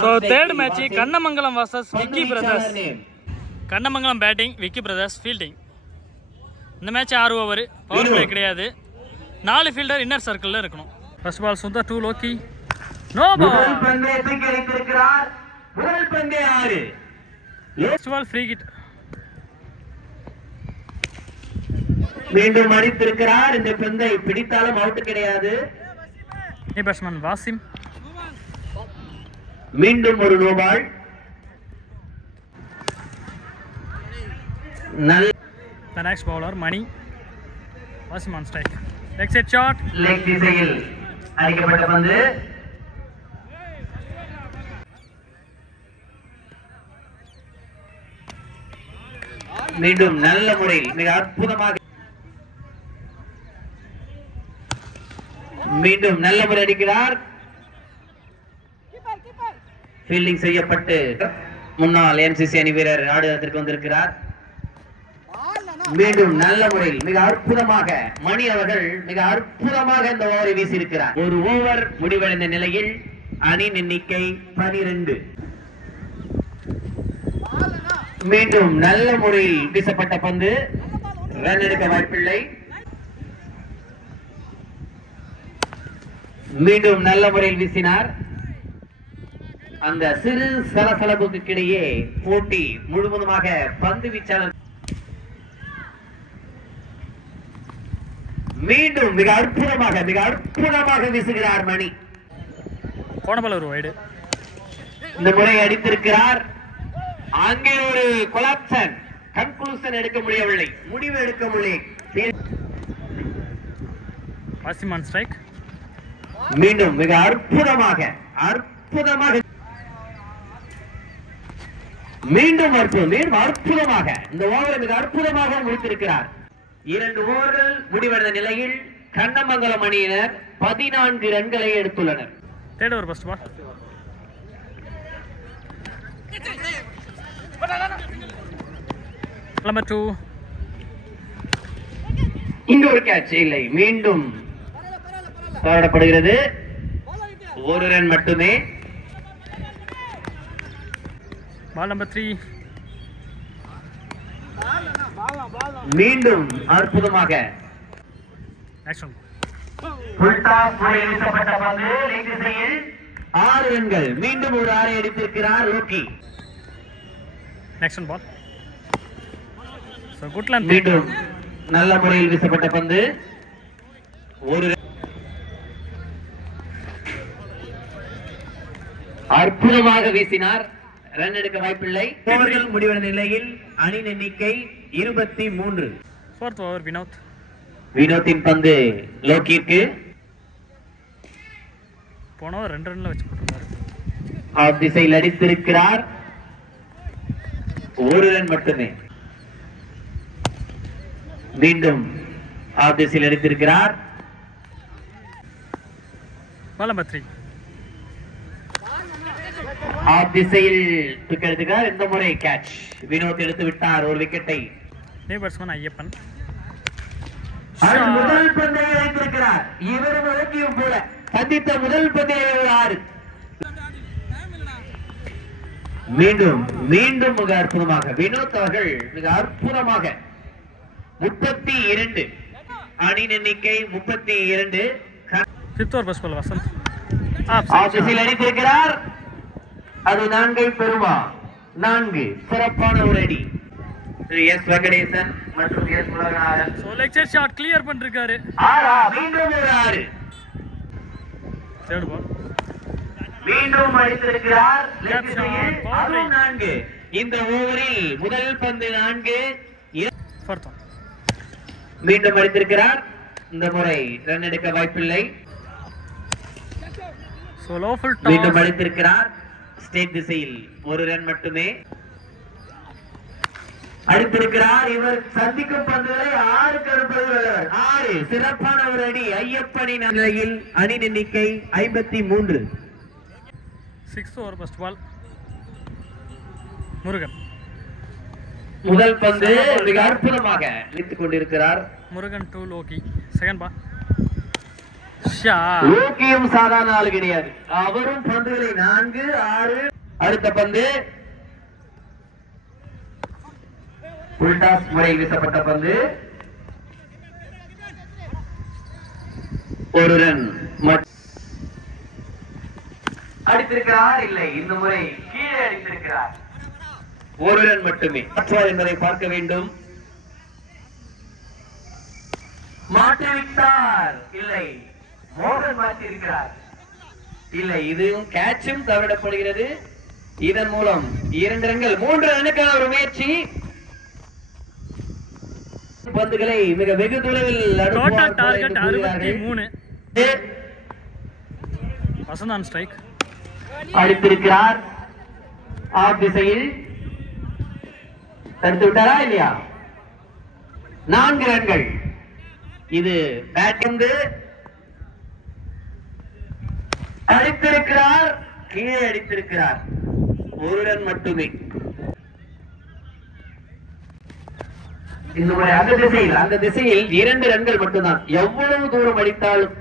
So third match Kannamangalam versus Vicky Brothers. Kannamangalam batting, Vicky Brothers fielding. இந்த match 6 over, power play கிடையாது. 4 fielder inner சர்க்கிள்ல இருக்கணும். First ball Sundar to Lokki. No ball. முதல் பந்தை தூக்கி அடித்திருக்கிறார். முதல் பந்தை 6. First ball free hit. மீண்டும் அடித்திருக்கிறார். இந்த பந்தை பிடித்தாலும் அவுட் கிடையாது. ஏ பேட்ஸ்மேன் வாசிம். மீண்டும் ஒரு no ball. The next bowler Mani. Wasim on strike. Leg set shot. Leg திசையில் அடிக்கப்பட்ட பந்து. மீண்டும் நல்ல முறையில் மிக அற்புதமாக மீண்டும் நல்ல முறை அடிக்கிறார். ஃபீல்டிங் செய்யப்பட்டு முன்னாள் எம்சிசி அணி வீரர் ஆடுகளத்திற்கு வந்திருக்கிறார். மீண்டும் நல்ல முறையில் மிக அற்புதமாக மணி அவர்கள் மிக அற்புதமாக இந்த ஓவரை வீசியிருக்கிறார். ஒரு ஓவர் முடிவடைந்த நிலையில் அணியின் எண்ணிக்கை 12. மீண்டும் நல்ல முறையில் வீசப்பட்ட பந்து. ரன் எடுக்க வாய்ப்பில்லை. மீண்டும் நல்ல முறையில் வீசினார். அந்த சிறு சலசலப்புக்கு இடையே போட்டி முழுவதுமாக பந்து வீச்சாளர் மீண்டும் மிக அற்புதமாக வீசுகிறார் மணி. போனபால் ஒரு வைடு. இந்த முறை அடித்திருக்கிறார். அங்கே ஒரு கொலாப்சன். கன்க்ளூஷன் எடுக்க முடியவில்லை. முடிவு எடுக்க முடியவில்லை. Wasim on strike. மீண்டும் மிக அற்புதமாக மீண்டும் அற்புதமாக இந்த ஓவரை மிக அற்புதமாக முடித்திருக்கிறார். 2 ஓவர்கள் முடிவடைந்த நிலையில் கண்ணமங்கலம் அணியினர் 14 ரன்களை எடுத்துள்ளனர். Third over first ball. Number 2. இங்க ஒரு கேட்ச் இல்லை. மீண்டும் தவறப்படுகிறது. 1 ரன் மட்டுமே. Ball number 3. மீண்டும் அற்புதமாக ஃபுல் டாஸ் முறையில் வீசப்பட்ட பந்து லெக் திசையில் 6 ரன்கள். மீண்டும் ஒரு 6 அடித்திருக்கிறார் Lokki. Next ball. So good length. மீண்டும் நல்ல முறையில் வீசப்பட்ட பந்து. ஒரு அற்புதமாக வீசினார். ரன் எடுக்க வாய்ப்பில்லை. ஓவர்கள் முடிவடைந்த நிலையில் அணியின் எண்ணிக்கை 23. ஃபோர்த் ஓவர் வினோத்தின் பந்து லோக்கிற்கு. போன ஓவர் 2 ரன்ல வச்சு போட்டார். ஆஃப் திசையில் அடித்திருக்கிறார். 1 ரன் மட்டுமே. மீண்டும் ஆஃப் திசையில் அடித்திருக்கிறார். பால் நம்பர் 3. ஆஃப் திசையில் எடுத்துக்கிறார். இந்த முறை கேட்ச். வினோத் எடுத்து விட்டார் ஒரு விக்கெட்டை. பேட்ஸ்மேன் ஐயப்பன். முதல் பந்தை அடித்திருக்கிறார். இவரும் இலக்கியம் போல சந்தித்த முதல் பந்திலே ஒரு 6. மீண்டும் மிக அற்புதமாக வினோத் அவர்கள் மிக அற்புதமாக 32. அணியின் எண்ணிக்கை 32. Fifth over first ball Vasanth. Off திசையில் அடித்திருக்கிறார். அது 4 பெறுமா. 4 சிறப்பான ஒரு அடி. எஸ் வெங்கடேசன் மற்றும் S Muruganathan. So leg side shot clear பண்ணிருக்காரு. மீண்டும் ஒரு 6. Third ball. மீண்டும் அடித்திருக்கிறார். லெக் திசையில் 4. இந்த ஓவரில் முதல் பந்து 4. Fourth one. மீண்டும் அடித்திருக்கிறார். இந்த முறை ரன் எடுக்க வாய்ப்பில்லை. So low full toss. மீண்டும் அடித்திருக்கிறார். ஸ்டேட் திசையில் 1 ரன் மட்டுமே. அடித்திருக்கிறார். இவர் சந்திக்கும் பந்துகளை 6 கருப்பது வல்லவர். 6 சிறப்பான ஒரு அடி. ஐயப்பனின் நிலையில் அணியின் எண்ணிக்கை 53. Sixth over first ball. Murugan. முதல் பந்து மிக அற்புதமாக நிறுத்திக் கொண்டிருக்கிறார். Murugan to Lokki. Second ball. லோக்கியும் சாதாரண ஆள் கிடையாது. அவரும் பந்துகளை 4, 6. அடுத்த பந்து உல்டாஸ் முறை வீசப்பட்ட பந்து. ஒரு ரன் அடித்திருக்கிறார். இல்லை, இந்த முறை கீழே அடித்திருக்கிறார். ஒரு ரன் மட்டுமே என்பதை பார்க்க வேண்டும். மாற்றிவிட்டார். இல்லை, மோகன் மாற்றியிருக்கிறார். இல்லை, இதுவும் கேட்சும் தவறப்படுகிறது. இதன் மூலம் 2 ரன்கள். 3 ரன்னுக்கான ஒரு முயற்சி. பந்துகளை மிக வெகு தொலைவில் அடித்திருக்கிறார். ஆஃப் திசையில் தடுத்து விட்டாரா இல்லையா? 4 ரன்கள். இது பேட் வந்து அடித்திருக்கிறார். கீழே அடித்திருக்கிறார். 1 ரன் மட்டுமே. இந்த முறை அந்த திசையில் 2 ரன்கள் மட்டும்தான். எவ்வளவு தூரம் அடித்தாலும்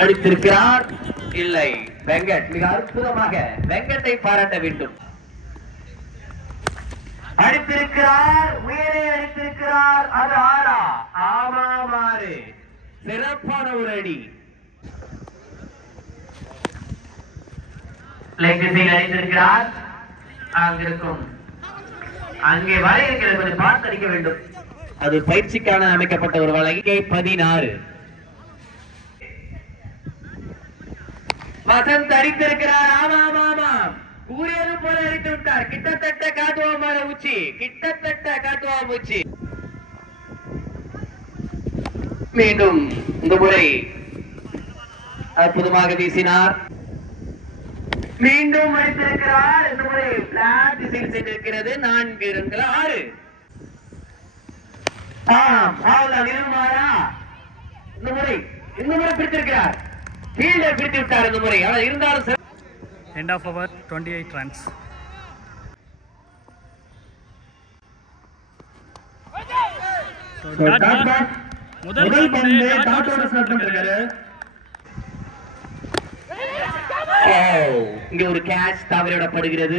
அடித்திருக்கிறார். இல்லை, வெங்கட் மிக அற்புதமாக வெங்கட்டை பாராட்ட வேண்டும். அடித்திருக்கிறார். உயரே அடித்திருக்கிறார். அது 6. ஆமாம், 6. சிறப்பான ஒரு அடி. அடித்திருக்கிறார். அங்கிருக்கும் அங்கே வலை இருக்கிறது, பார்த்து அடிக்க வேண்டும். அது பயிற்சிக்கான அமைக்கப்பட்ட ஒரு வலை. 16. வசந்த் அடித்திருக்கிறார். ஆமாம் ஆமாம், கூறியது போல அடித்து விட்டார். கிட்டத்தட்ட காட்டுவாம உச்சி, கிட்டத்தட்ட காட்டுவாம உச்சி. மீண்டும் இந்த முறை அற்புதமாக வீசினார். மீண்டும் அடித்திருக்கிறார். இந்த முறை பிளாட் திசையில் சென்றிருக்கிறது. 4 ரன்கள். 6. இந்த முறை பிடித்திருக்கிறார். ஃபீல்டர் பிடித்து விட்டார் இந்த முறை. ஆனால் இருந்தாலும் எண்ட் ஆஃப் ஓவர் 28 ரன்ஸ். முதல் பந்து இங்க ஒரு கேட்ச் தவறிவிடப்படுகிறது.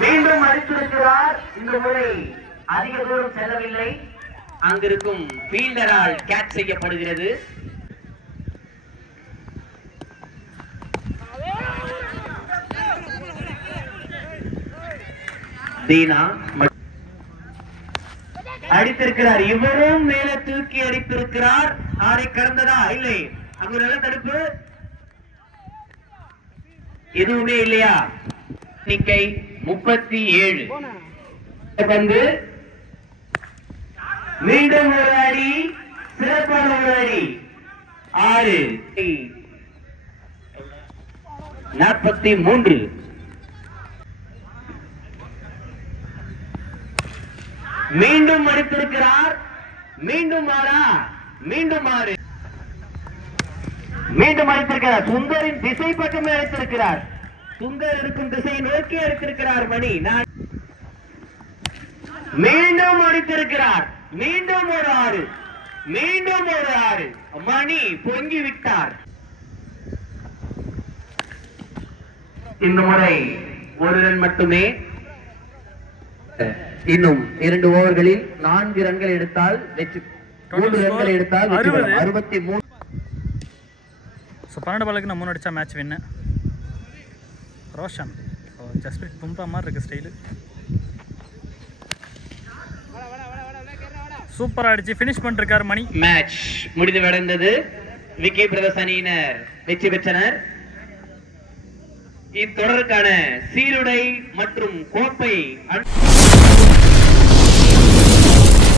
மீண்டும் அடித்திருக்கிறார். இந்த முறை அதிக தூரம் செல்லவில்லை. அங்கிருக்கும் ஃபீல்டரால் கேட்ச் செய்யப்படுகிறது. தீனா அடித்திருக்கிறார். இவரும் மேல தூக்கி அடித்திருக்கிறார். ஆரை கடந்ததா? இல்லை. அங்கு நல்ல தடுப்பு எதுவுமே இல்லையா? எண்ணிக்கை 37. பந்து மீண்டும் ஒரு அடி. சிறப்பான ஒரு அடி. 6. 43. மீண்டும் அடித்திருக்கிறார். மீண்டும் 6. மீண்டும் 6. மீண்டும் அடித்திருக்கிறார். சுந்தரின் திசை பக்கமே அடித்திருக்கிறார். சுந்தர் இருக்கும் திசையை நோக்கி அடித்திருக்கிறார் மணி. மீண்டும் அடித்திருக்கிறார். மீண்டும் ஒரு 6. மீண்டும் ஒரு 6. மணி பொங்கி விட்டார். இந்த முறை 1 ரன் மட்டுமே. இன்னும் 2 ஓவர்களில் 4 ரன்கள் எடுத்தால் 3 ரன்கள் எடுத்தால் 63. 12 பாலுக்கு நம்ம அடிச்சா மேட்ச் வின்னு. ரோஷன் ஜஸ்பிரிட் பும்ரா மாதிரி இருக்கு ஸ்டைலு. சூப்பரா அடிச்சு ஃபினிஷ் பண்ணிருக்காரு மணி. மேட்ச் முடிவடைந்தது. விக்கி பிரதர்ஸ் அணியினர் வெற்றி பெற்றனர். இத்தொடருக்கான சீருடை மற்றும் கோப்பை